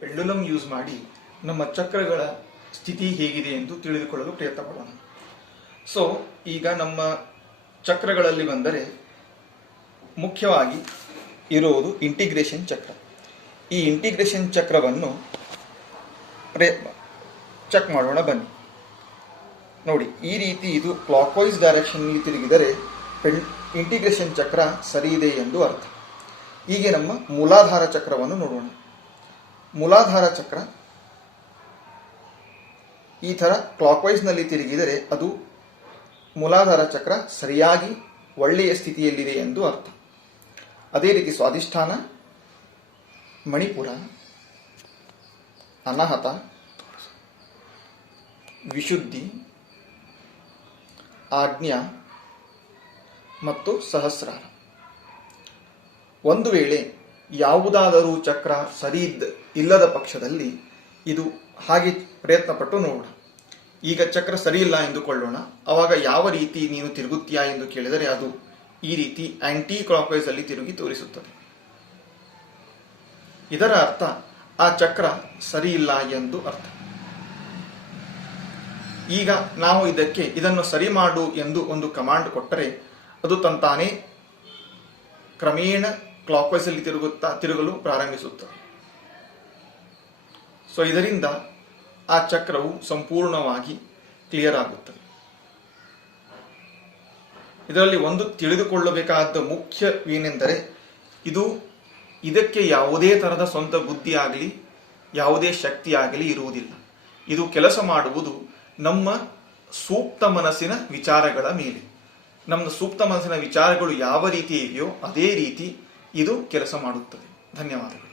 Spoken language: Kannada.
ಪೆಂಡುಲಮ್ ಯೂಸ್ ಮಾಡಿ ನಮ್ಮ ಚಕ್ರಗಳ ಸ್ಥಿತಿ ಹೇಗಿದೆ ಎಂದು ತಿಳಿದುಕೊಳ್ಳಲು ಪ್ರಯತ್ನ ಪಡೋಣ. ಸೊ ಈಗ ನಮ್ಮ ಚಕ್ರಗಳಲ್ಲಿ ಬಂದರೆ ಮುಖ್ಯವಾಗಿ ಇರುವುದು ಇಂಟಿಗ್ರೇಷನ್ ಚಕ್ರ. ಈ ಇಂಟಿಗ್ರೇಷನ್ ಚಕ್ರವನ್ನು ಚೆಕ್ ಮಾಡೋಣ ಬನ್ನಿ. ನೋಡಿ, ಈ ರೀತಿ ಇದು ಕ್ಲಾಕ್ ವೈಸ್ ಡೈರೆಕ್ಷನ್ನಲ್ಲಿ ತಿರುಗಿದರೆ ಇಂಟಿಗ್ರೇಷನ್ ಚಕ್ರ ಸರಿ ಇದೆ ಎಂದು ಅರ್ಥ. ಹೀಗೆ ನಮ್ಮ ಮೂಲಾಧಾರ ಚಕ್ರವನ್ನು ನೋಡೋಣ. ಮೂಲಾಧಾರ ಚಕ್ರ ಈ ಥರ ಕ್ಲಾಕ್ ವೈಸ್ನಲ್ಲಿ ತಿರುಗಿದರೆ ಅದು ಮೂಲಾಧಾರ ಚಕ್ರ ಸರಿಯಾಗಿ ಒಳ್ಳೆಯ ಸ್ಥಿತಿಯಲ್ಲಿದೆ ಎಂದು ಅರ್ಥ. ಅದೇ ರೀತಿ ಸ್ವಾಧಿಷ್ಠಾನ, ಮಣಿಪುರ, ಅನಾಹತ, ವಿಶುದ್ಧಿ, ಆಜ್ಞಾ ಮತ್ತು ಸಹಸ್ರಾರ. ಒಂದು ವೇಳೆ ಯಾವುದಾದರೂ ಚಕ್ರ ಸರಿ ಇಲ್ಲದ ಪಕ್ಷದಲ್ಲಿ ಇದು ಹಾಗೆ ಪ್ರಯತ್ನಪಟ್ಟು ನೋಡೋಣ. ಈಗ ಚಕ್ರ ಸರಿ ಇಲ್ಲ ಎಂದುಕೊಳ್ಳೋಣ. ಆವಾಗ ಯಾವ ರೀತಿ ನೀನು ತಿರುಗುತ್ತೀಯಾ ಎಂದು ಕೇಳಿದರೆ ಅದು ಈ ರೀತಿ ಆಂಟಿ ಕ್ಲಾಕ್ ವೈಸ್ ಅಲ್ಲಿ ತಿರುಗಿ ತೋರಿಸುತ್ತದೆ. ಇದರ ಅರ್ಥ ಆ ಚಕ್ರ ಸರಿ ಇಲ್ಲ ಎಂದು ಅರ್ಥ. ಈಗ ನಾವು ಇದನ್ನು ಸರಿ ಮಾಡು ಎಂದು ಒಂದು ಕಮಾಂಡ್ ಕೊಟ್ಟರೆ ಅದು ತಂತಾನೇ ಕ್ರಮೇಣ ಕ್ಲಾಕ್ ವೈಸ್ ಅಲ್ಲಿ ತಿರುಗಲು ಪ್ರಾರಂಭಿಸುತ್ತದೆ. ಸೊ ಇದರಿಂದ ಆ ಚಕ್ರವು ಸಂಪೂರ್ಣವಾಗಿ ಕ್ಲಿಯರ್ ಆಗುತ್ತದೆ. ಇದರಲ್ಲಿ ಒಂದು ತಿಳಿದುಕೊಳ್ಳಬೇಕಾದ ಮುಖ್ಯವೇನೆಂದರೆ ಇದಕ್ಕೆ ಯಾವುದೇ ತರಹದ ಸ್ವಂತ ಬುದ್ಧಿ ಆಗಲಿ ಯಾವುದೇ ಶಕ್ತಿ ಆಗಲಿ ಇರುವುದಿಲ್ಲ. ಇದು ಕೆಲಸ ಮಾಡುವುದು ನಮ್ಮ ಸೂಕ್ತ ಮನಸ್ಸಿನ ವಿಚಾರಗಳ ಮೇಲೆ. ನಮ್ಮ ಸೂಕ್ತ ಮನಸ್ಸಿನ ವಿಚಾರಗಳು ಯಾವ ರೀತಿ ಇದೆಯೋ ಅದೇ ರೀತಿ ಇದು ಕೆಲಸ ಮಾಡುತ್ತದೆ. ಧನ್ಯವಾದಗಳು.